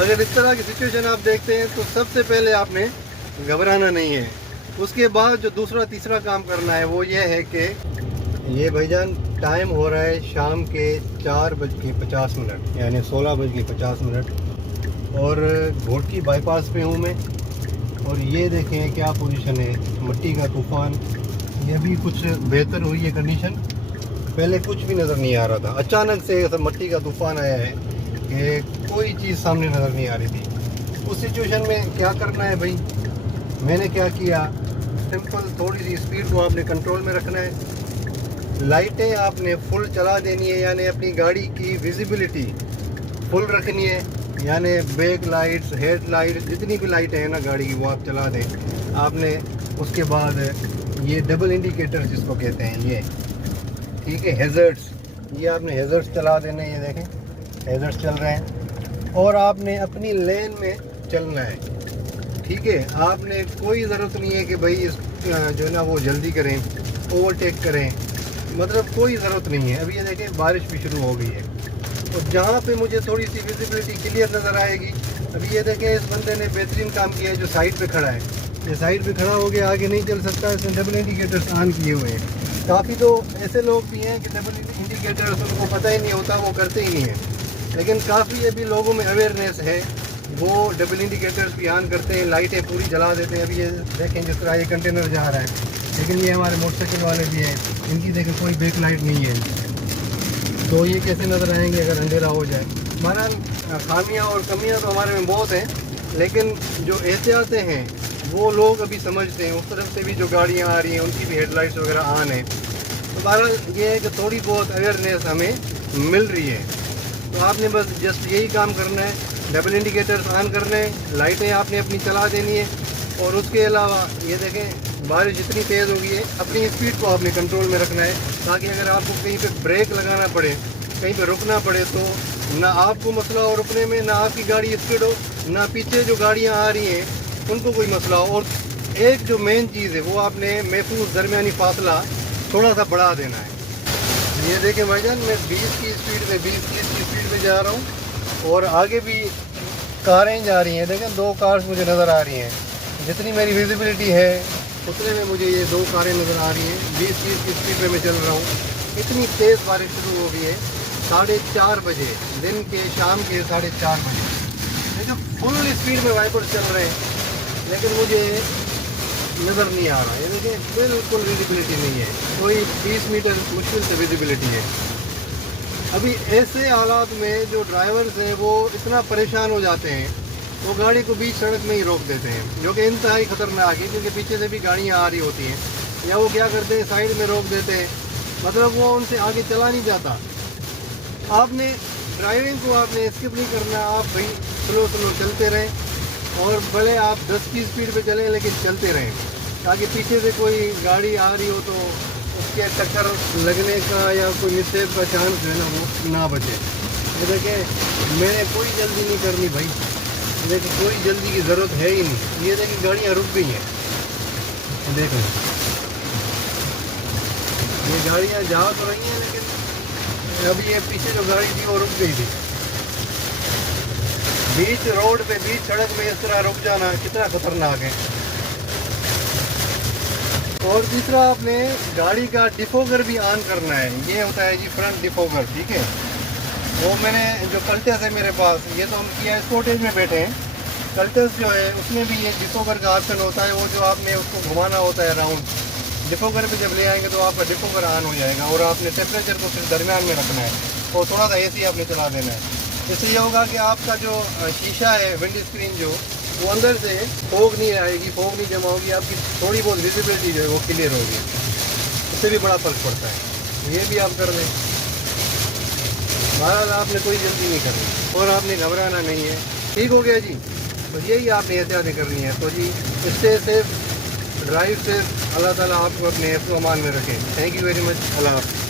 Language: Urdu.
اگر اس طرح کی سچویشن آپ دیکھتے ہیں تو سب سے پہلے آپ نے گھبرانا نہیں ہے. اس کے بعد جو دوسرا تیسرا کام کرنا ہے وہ یہ ہے کہ یہ بھائی جان ٹائم ہو رہا ہے شام کے 4:50 یعنی 16:50. اور گھوٹکی بائی پاس پہ ہوں میں. اور یہ دیکھیں کیا پوزیشن ہے, مٹی کا طوفان. یہ بھی کچھ بہتر ہوئی ہے کنڈیشن, پہلے کچھ بھی نظر نہیں آ رہا تھا. اچانک سے مٹی کا طوفان آیا ہے کہ کوئی چیز سامنے نظر نہیں آ رہی تھی. اس سچویشن میں کیا کرنا ہے بھائی, میں نے کیا کیا, سمپل تھوڑی سی اسپیڈ کو آپ نے کنٹرول میں رکھنا ہے. لائٹیں آپ نے فل چلا دینی ہے, یعنی اپنی گاڑی کی ویزیبلٹی فل رکھنی ہے. یعنی بیک لائٹس, ہیڈ لائٹ, جتنی بھی لائٹیں ہیں نا گاڑی کی وہ آپ چلا دیں. آپ نے اس کے بعد یہ ڈبل انڈیکیٹر جس کو کہتے ہیں یہ, ٹھیک ہے, ہیزرڈس, یہ آپ نے ہیزرڈس چلا دینے. یہ دیکھیں ہیزرڈس چل رہے ہیں. اور آپ نے اپنی لین میں چلنا ہے, ٹھیک ہے. آپ نے کوئی ضرورت نہیں ہے کہ بھائی اس جو ہے نا وہ جلدی کریں, اوورٹیک کریں, مطلب کوئی ضرورت نہیں ہے. ابھی یہ دیکھیں بارش بھی شروع ہو گئی ہے, تو جہاں پہ مجھے تھوڑی سی ویزیبلٹی کلیئر نظر آئے گی. ابھی یہ دیکھیں اس بندے نے بہترین کام کیا ہے جو سائڈ پہ کھڑا ہے. یہ سائڈ پہ کھڑا ہو گیا, آگے نہیں چل سکتا, اس نے ڈبل انڈیکیٹرز آن کیے ہوئے ہیں. کافی تو ایسے لوگ بھی ہیں کہ ڈبل انڈیکیٹرز ان کو پتہ ہی نہیں ہوتا, وہ کرتے ہی نہیں ہیں. لیکن کافی ابھی لوگوں میں اویئرنیس ہے, وہ ڈبل انڈیکیٹرز بھی آن کرتے ہیں, لائٹیں پوری جلا دیتے ہیں. ابھی یہ دیکھیں جس طرح یہ کنٹینر جا رہا ہے, لیکن یہ ہمارے موٹر سائیکل والے بھی ہیں, ان کی دیکھیں کوئی بیک لائٹ نہیں ہے, تو یہ کیسے نظر آئیں گے اگر اندھیرا ہو جائے. ہمارا خامیاں اور کمیاں تو ہمارے میں بہت ہیں, لیکن جو احتیاطیں ہیں وہ لوگ ابھی سمجھتے ہیں. اس طرف سے بھی جو گاڑیاں آ رہی ہیں ان کی بھی ہیڈ لائٹس وغیرہ آن ہیں. تو بہرحال یہ ہے کہ تھوڑی بہت اویئرنیس ہمیں مل رہی ہے. تو آپ نے بس جسٹ یہی کام کرنا ہے, ڈبل انڈیکیٹرز آن کرنے ہیں, لائٹیں آپ نے اپنی چلا دینی ہے. اور اس کے علاوہ یہ دیکھیں بارش اتنی تیز ہو گئی ہے, اپنی اسپیڈ کو آپ نے کنٹرول میں رکھنا ہے, تاکہ اگر آپ کو کہیں پہ بریک لگانا پڑے, کہیں پہ رکنا پڑے, تو نہ آپ کو مسئلہ ہو رکنے میں, نہ آپ کی گاڑی اسپیڈ ہو, نہ پیچھے جو گاڑیاں آ رہی ہیں ان کو کوئی مسئلہ ہو. اور ایک جو مین چیز ہے وہ آپ نے محفوظ درمیانی فاصلہ تھوڑا سا بڑھا دینا ہے. یہ دیکھیں بھائی جان میں 20 کی اسپیڈ میں 20-30 کی اسپیڈ میں جا رہا ہوں, اور آگے بھی کاریں جا رہی ہیں. دیکھیں 2 کارز مجھے نظر آ رہی ہیں. جتنی میری ویزیبلٹی ہے اتنے میں مجھے یہ 2 کاریں نظر آ رہی ہیں. 20-30 کی اسپیڈ میں چل رہا ہوں. اتنی تیز بارش شروع ہو گئی ہے 4:30 بجے, دن کے شام کے 4:30 بجے. لیکن فل اسپیڈ میں وائپر چل رہے ہیں, لیکن مجھے نظر نہیں آ رہا. یہ دیکھیں بالکل ویزیبلٹی نہیں ہے, کوئی 20 میٹر مشکل سے ویزیبلٹی ہے. ابھی ایسے حالات میں جو ڈرائیورز ہیں وہ اتنا پریشان ہو جاتے ہیں, وہ گاڑی کو بیچ سڑک میں ہی روک دیتے ہیں, جو کہ انتہائی خطرناک ہے, کیونکہ پیچھے سے بھی گاڑیاں آ رہی ہوتی ہیں. یا وہ کیا کرتے ہیں سائڈ میں روک دیتے ہیں, مطلب وہ ان سے آگے چلا نہیں جاتا. آپ نے ڈرائیونگ کو آپ نے اسکپ نہیں کرنا, آپ بھائی سلو چلتے رہیں, اور بھلے آپ 10 کی اسپیڈ پہ چلیں لیکن چلتے رہیں, تاکہ پیچھے سے کوئی گاڑی آ رہی ہو تو اس کے ٹکر لگنے کا یا کوئی مسٹیک کا چانس جو ہے نا وہ نہ بچے. یہ دیکھیں میں نے کوئی جلدی نہیں کرنی بھائی, لیکن کوئی جلدی کی ضرورت ہے ہی نہیں. یہ دیکھیں گاڑیاں رک گئی ہیں, دیکھیں یہ گاڑیاں جا تو رہی ہیں, لیکن ابھی یہ پیچھے جو گاڑی تھی وہ رک گئی تھی. بیچ روڈ پہ, بیچ سڑک میں اس طرح رک جانا کتنا خطرناک ہے. اور تیسرا آپ نے گاڑی کا ڈیفوگر بھی آن کرنا ہے. یہ ہوتا ہے جی فرنٹ ڈیفوگر, ٹھیک ہے. وہ میں نے جو کلٹس ہے میرے پاس, یہ تو ہم کیا اسپورٹیج میں بیٹھے ہیں, کلٹس جو ہے اس میں بھی یہ ڈیفوگر کا آپشن ہوتا ہے. وہ جو آپ نے اس کو گھمانا ہوتا ہے راؤنڈ, ڈیفوگر پہ جب لے آئیں گے تو آپ کا ڈیفوگر آن ہو جائے گا. اور آپ نے ٹیمپریچر کو صرف درمیان میں رکھنا ہے, اور تھوڑا سا اے سی آپ نے چلا دینا ہے. اس سے یہ ہوگا کہ آپ کا جو شیشہ ہے ونڈ اسکرین جو, وہ اندر سے فوگ نہیں آئے گی, فوگ نہیں جمع ہوگی, آپ کی تھوڑی بہت ویزیبلٹی جو ہے وہ کلیئر ہوگی. اس سے بھی بڑا فرق پڑتا ہے. یہ بھی آپ کر لیں. بہرحال آپ نے کوئی جلدی نہیں کرنی, اور آپ نے گھبرانا نہیں ہے. ٹھیک ہو گیا جی. تو یہی آپ نے احتیاطیں کرنی ہے. تو جی اسٹے سیف, ڈرائیو سیف. اللہ تعالیٰ آپ کو اپنے حفظ و امان میں رکھیں. Thank you very much. اللہ حافظ.